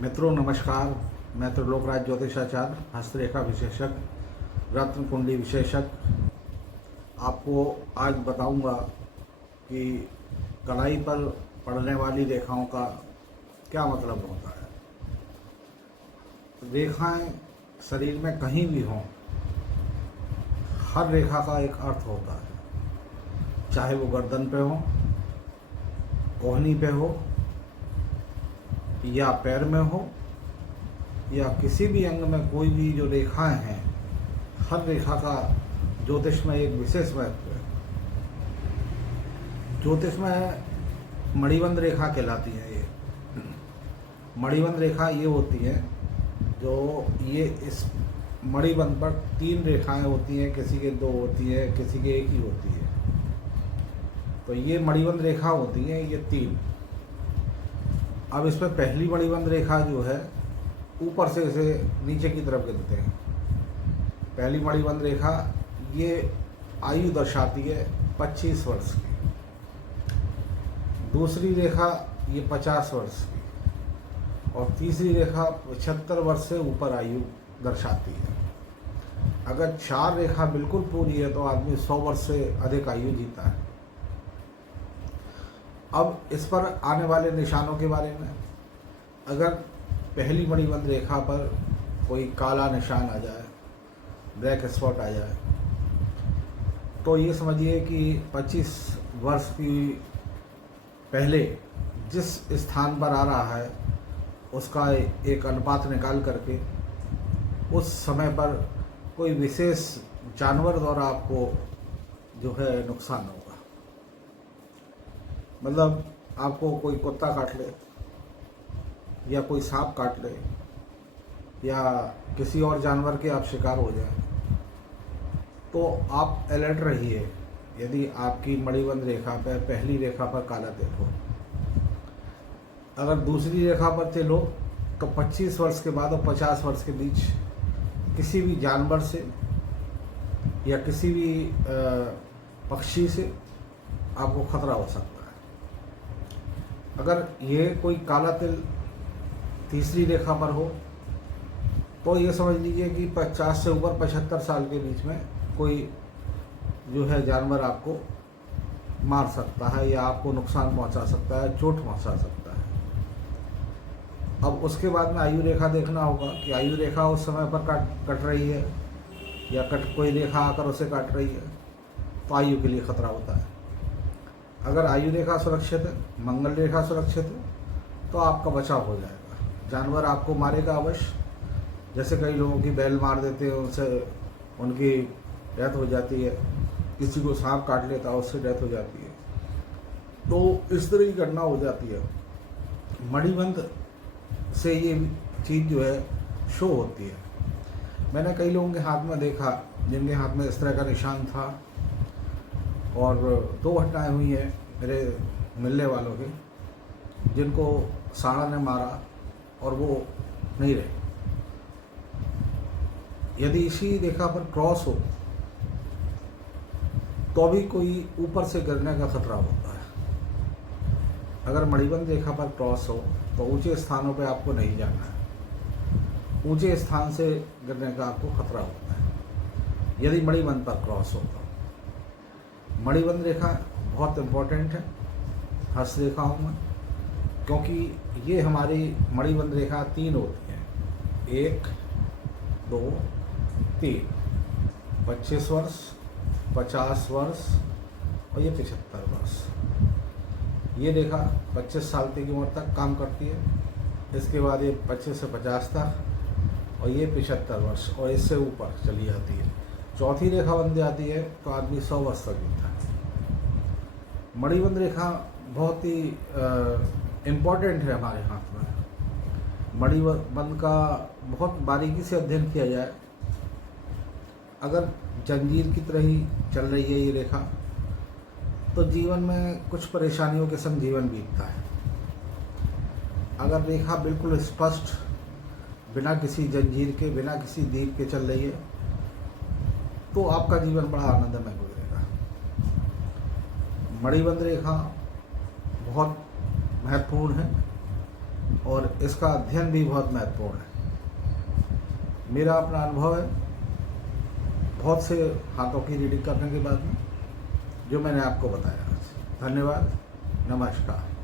मित्रों नमस्कार। मैं त्रिलोकराज ज्योतिषाचार्य, हस्तरेखा विशेषज्ञ, रत्न कुंडली विशेषज्ञ आपको आज बताऊंगा कि कलाई पर पड़ने वाली रेखाओं का क्या मतलब होता है। रेखाएं शरीर में कहीं भी हों, हर रेखा का एक अर्थ होता है, चाहे वो गर्दन पे हो, कोहनी पे हो, या पैर में हो, या किसी भी अंग में कोई भी जो रेखाएं हैं, हर रेखा का ज्योतिष में एक विशेष महत्व है। ज्योतिष में मणिबंध रेखा कहलाती है। ये मणिबंध रेखा ये होती है जो ये इस मणिबंध पर 3 रेखाएं होती हैं, किसी के 2 होती है, किसी के 1 ही होती है। तो ये मणिबंध रेखा होती है, ये 3। अब इसमें पहली मणिबंध रेखा जो है ऊपर से इसे नीचे की तरफ गिनते हैं। पहली मणिबंध रेखा ये आयु दर्शाती है 25 वर्ष की। दूसरी रेखा ये 50 वर्ष की, और तीसरी रेखा 75 वर्ष से ऊपर आयु दर्शाती है। अगर 4 रेखा बिल्कुल पूरी है तो आदमी 100 वर्ष से अधिक आयु जीता है। अब इस पर आने वाले निशानों के बारे में, अगर पहली मणिबंध रेखा पर कोई काला निशान आ जाए, ब्लैक स्पॉट आ जाए, तो ये समझिए कि 25 वर्ष की पहले जिस स्थान पर आ रहा है उसका एक अनुपात निकाल करके उस समय पर कोई विशेष जानवर द्वारा आपको जो है नुकसान होगा। मतलब आपको कोई कुत्ता काट ले, या कोई सांप काट ले, या किसी और जानवर के आप शिकार हो जाए, तो आप अलर्ट रहिए। यदि आपकी मणिबंध रेखा पर पहली रेखा पर काला तिल हो, अगर दूसरी रेखा पर तिल हो, तो 25 वर्ष के बाद और 50 वर्ष के बीच किसी भी जानवर से या किसी भी पक्षी से आपको खतरा हो सकता है। अगर ये कोई काला तिल तीसरी रेखा पर हो तो ये समझ लीजिए कि 50 से ऊपर 75 साल के बीच में कोई जो है जानवर आपको मार सकता है, या आपको नुकसान पहुंचा सकता है, चोट पहुंचा सकता है। अब उसके बाद में आयु रेखा देखना होगा कि आयु रेखा उस समय पर कट रही है, या कोई रेखा आकर उसे काट रही है, तो आयु के लिए खतरा होता है। अगर आयु रेखा सुरक्षित है, मंगल रेखा सुरक्षित है, तो आपका बचाव हो जाएगा। जानवर आपको मारेगा अवश्य। जैसे कई लोगों की बैल मार देते हैं, उनसे उनकी डेथ हो जाती है, किसी को सांप काट लेता है उससे डेथ हो जाती है। तो इस तरह की घटना हो जाती है। मणिबंध से ये चीज़ जो है शो होती है। मैंने कई लोगों के हाथ में देखा जिनके हाथ में इस तरह का निशान था, और 2 घटनाएं हुई हैं मेरे मिलने वालों के, जिनको सांडा ने मारा और वो नहीं रहे। यदि इसी रेखा पर क्रॉस हो तो भी कोई ऊपर से गिरने का खतरा होता है। अगर मणिबंध रेखा पर क्रॉस हो तो ऊंचे स्थानों पे आपको नहीं जाना है, ऊंचे स्थान से गिरने का आपको खतरा होता है यदि मणिबंध पर क्रॉस हो तो। मणिबंध रेखा बहुत इम्पोर्टेंट है हस्तरेखाओं में, क्योंकि ये हमारी मणिबंध रेखा 3 होती हैं, 1, 2, 3। 25 वर्ष, 50 वर्ष और ये 75 वर्ष। ये रेखा 25 साल की उम्र तक काम करती है। इसके बाद ये 25 से 50 तक, और ये 75 वर्ष और इससे ऊपर चली जाती है। चौथी रेखा बन जाती है तो आदमी 100 वर्ष तक जीता है। मणिबंध रेखा बहुत ही इम्पोर्टेंट है हमारे हाथ में। मणिबंध का बहुत बारीकी से अध्ययन किया जाए, अगर जंजीर की तरह ही चल रही है ये रेखा, तो जीवन में कुछ परेशानियों के संग जीवन बीतता है। अगर रेखा बिल्कुल स्पष्ट, बिना किसी जंजीर के, बिना किसी दीप के चल रही है, तो आपका जीवन बड़ा आनंदमय गुजरेगा। मणिबंध रेखा बहुत महत्वपूर्ण है। और इसका अध्ययन भी बहुत महत्वपूर्ण है। मेरा अपना अनुभव है बहुत से हाथों की रीडिंग करने के बाद में, जो मैंने आपको बताया। धन्यवाद, नमस्कार।